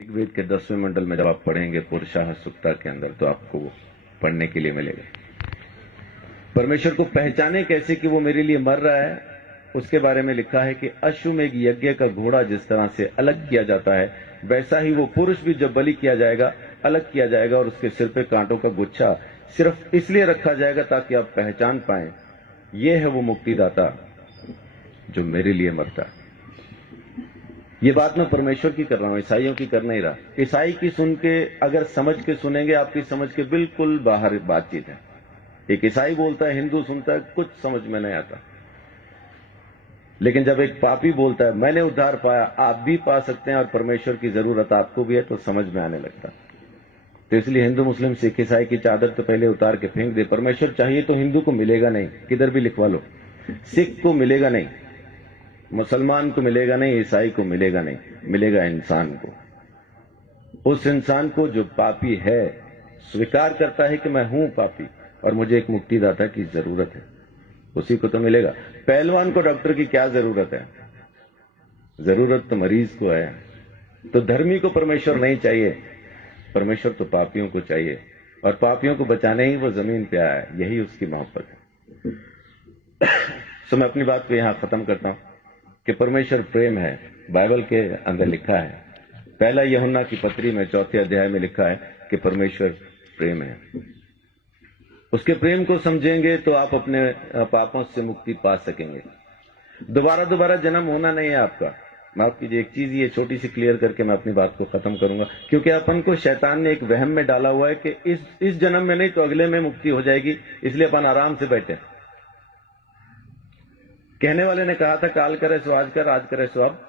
ऋग्वेद के 10वें मंडल में जब आप पढ़ेंगे पुरुषाः सुक्ता के अंदर, तो आपको वो पढ़ने के लिए मिलेगा। परमेश्वर को पहचाने कैसे कि वो मेरे लिए मर रहा है, उसके बारे में लिखा है कि अश्वमेघ यज्ञ का घोड़ा जिस तरह से अलग किया जाता है, वैसा ही वो पुरुष भी जब बलि किया जाएगा अलग किया जाएगा, और उसके सिर पे कांटों का गुच्छा सिर्फ इसलिए रखा जाएगा ताकि आप पहचान पाएं ये है वो मुक्तिदाता जो मेरे लिए मरता है। ये बात मैं परमेश्वर की कर रहा हूं, ईसाइयों की कर नहीं रहा। ईसाई की सुन के अगर समझ के सुनेंगे, आपकी समझ के बिल्कुल बाहर बातचीत है। एक ईसाई बोलता है, हिंदू सुनता है, कुछ समझ में नहीं आता। लेकिन जब एक पापी बोलता है मैंने उद्धार पाया, आप भी पा सकते हैं और परमेश्वर की जरूरत आपको भी है, तो समझ में आने लगता। तो इसलिए हिंदू मुस्लिम सिख ईसाई की चादर तो पहले उतार के फेंक दे। परमेश्वर चाहिए तो हिंदू को मिलेगा नहीं, किधर भी लिखवा लो। सिख को मिलेगा नहीं, मुसलमान को मिलेगा नहीं, ईसाई को मिलेगा नहीं, मिलेगा इंसान को। उस इंसान को जो पापी है, स्वीकार करता है कि मैं हूं पापी और मुझे एक मुक्तिदाता की जरूरत है, उसी को तो मिलेगा। पहलवान को डॉक्टर की क्या जरूरत है? जरूरत तो मरीज को है। तो धर्मी को परमेश्वर नहीं चाहिए, परमेश्वर तो पापियों को चाहिए, और पापियों को बचाने ही वो जमीन पे आया है, यही उसकी मोहब्बत है। तो मैं अपनी बात को यहां खत्म करता हूं कि परमेश्वर प्रेम है। बाइबल के अंदर लिखा है, पहला यूहन्ना की पत्री में 4 अध्याय में लिखा है कि परमेश्वर प्रेम है। उसके प्रेम को समझेंगे तो आप अपने पापों से मुक्ति पा सकेंगे। दोबारा जन्म होना नहीं है आपका। माफ कीजिए, एक चीज ये छोटी सी क्लियर करके मैं अपनी बात को खत्म करूंगा, क्योंकि अपन को शैतान ने एक वहम में डाला हुआ है कि इस जन्म में नहीं तो अगले में मुक्ति हो जाएगी, इसलिए अपन आराम से बैठे। कहने वाले ने कहा था काल करे सो आज कर, आज करे सो अब,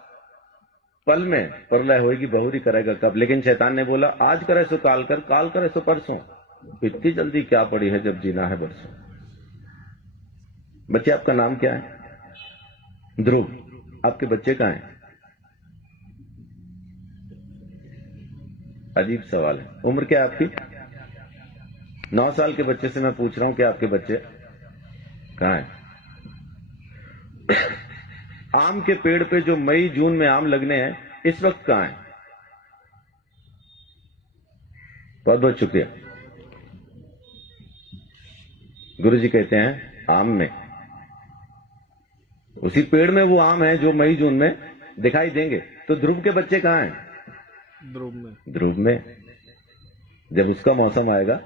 पल में परलय होगी, बहुरी करेगा कब। लेकिन शैतान ने बोला आज करे सो काल कर, काल करे सो परसों। इतनी जल्दी क्या पड़ी है जब जीना है बरसों। बच्चे, आपका नाम क्या है? ध्रुव। आपके बच्चे कहां हैं? अजीब सवाल है। उम्र क्या है आपकी? 9 साल के बच्चे से मैं पूछ रहा हूं कि आपके बच्चे कहां हैं? आम के पेड़ पे जो मई जून में आम लगने हैं, इस वक्त कहां हैं? बहुत बहुत शुक्रिया। गुरुजी कहते हैं आम में, उसी पेड़ में वो आम है जो मई जून में दिखाई देंगे। तो ध्रुव के बच्चे कहां हैं? ध्रुव में। जब उसका मौसम आएगा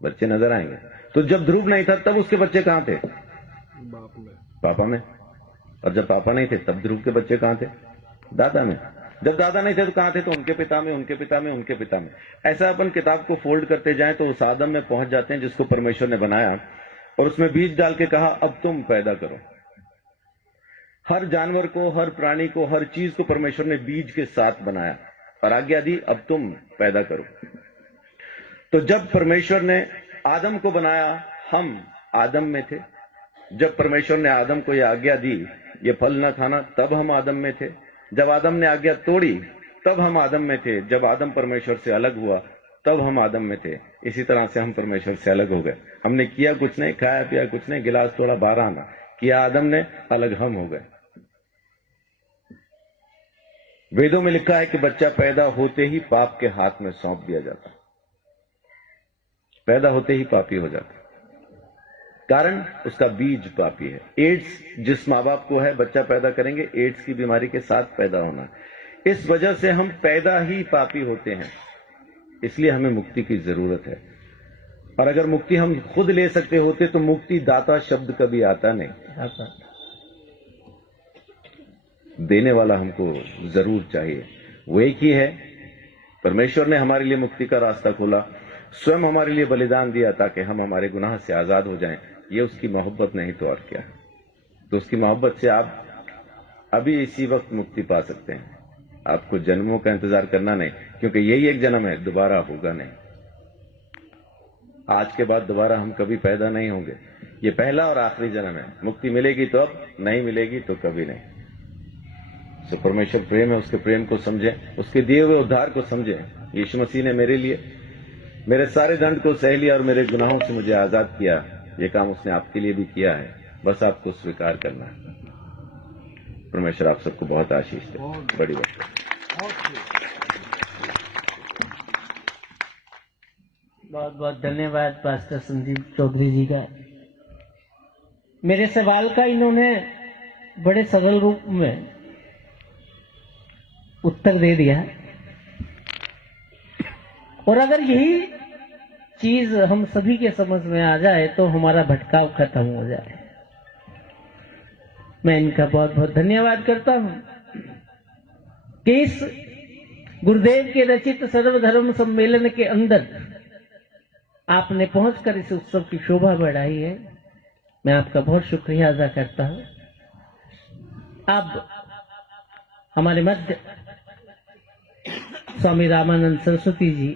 बच्चे नजर आएंगे। तो जब ध्रुव नहीं था तब उसके बच्चे कहां थे? पापा में। और जब पापा नहीं थे तब ध्रुव के बच्चे कहां थे? दादा में। जब दादा नहीं थे तो कहां थे? तो उनके पिता में, उनके पिता में, उनके पिता में। ऐसा अपन किताब को फोल्ड करते जाएं तो उस आदम में पहुंच जाते हैं जिसको परमेश्वर ने बनाया, और उसमें बीज डाल के कहा अब तुम पैदा करो। हर जानवर को, हर प्राणी को, हर चीज को परमेश्वर ने बीज के साथ बनाया और आज्ञा दी अब तुम पैदा करो। तो जब परमेश्वर ने आदम को बनाया, हम आदम में थे। जब परमेश्वर ने आदम को यह आज्ञा दी ये फल न खाना, तब हम आदम में थे। जब आदम ने आज्ञा तोड़ी तब हम आदम में थे। जब आदम परमेश्वर से अलग हुआ तब हम आदम में थे। इसी तरह से हम परमेश्वर से अलग हो गए। हमने किया कुछ नहीं, खाया पिया कुछ नहीं, गिलास थोड़ा 12 आना किया आदम ने, अलग हम हो गए। वेदों में लिखा है कि बच्चा पैदा होते ही पाप के हाथ में सौंप दिया जाता। पैदा होते ही पापी हो जाता, कारण उसका बीज पापी है। एड्स जिस माँ बाप को है, बच्चा पैदा करेंगे एड्स की बीमारी के साथ पैदा होना। इस वजह से हम पैदा ही पापी होते हैं, इसलिए हमें मुक्ति की जरूरत है। और अगर मुक्ति हम खुद ले सकते होते तो मुक्ति दाता शब्द कभी आता नहीं आता। देने वाला हमको जरूर चाहिए, वो एक ही है। परमेश्वर ने हमारे लिए मुक्ति का रास्ता खोला, स्वयं हमारे लिए बलिदान दिया ताकि हम हमारे गुनाह से आजाद हो जाएं। ये उसकी मोहब्बत नहीं तो और क्या। तो उसकी मोहब्बत से आप अभी इसी वक्त मुक्ति पा सकते हैं। आपको जन्मों का इंतजार करना नहीं, क्योंकि यही एक जन्म है, दोबारा होगा नहीं। आज के बाद दोबारा हम कभी पैदा नहीं होंगे। ये पहला और आखिरी जन्म है। मुक्ति मिलेगी तो अब, नहीं मिलेगी तो कभी नहीं। तो परमेश्वर प्रेम है, उसके प्रेम को समझें, उसके दिए हुए उद्धार को समझें। यीशु मसीह ने मेरे लिए मेरे सारे दंड को सह लिया और मेरे गुनाहों से मुझे आजाद किया। ये काम उसने आपके लिए भी किया है, बस आपको स्वीकार करना है। परमेश्वर आप सबको बहुत आशीष दे। बड़ी बात। बहुत बहुत धन्यवाद पास्टर संदीप चौधरी जी का। मेरे सवाल का इन्होंने बड़े सरल रूप में उत्तर दे दिया, और अगर यही चीज हम सभी के समझ में आ जाए तो हमारा भटकाव खत्म हो जाए। मैं इनका बहुत बहुत धन्यवाद करता हूं कि इस गुरुदेव के रचित सर्वधर्म सम्मेलन के अंदर आपने पहुंचकर इस उत्सव की शोभा बढ़ाई है। मैं आपका बहुत शुक्रिया अदा करता हूं। अब हमारे मध्य स्वामी रामानंद सरस्वती जी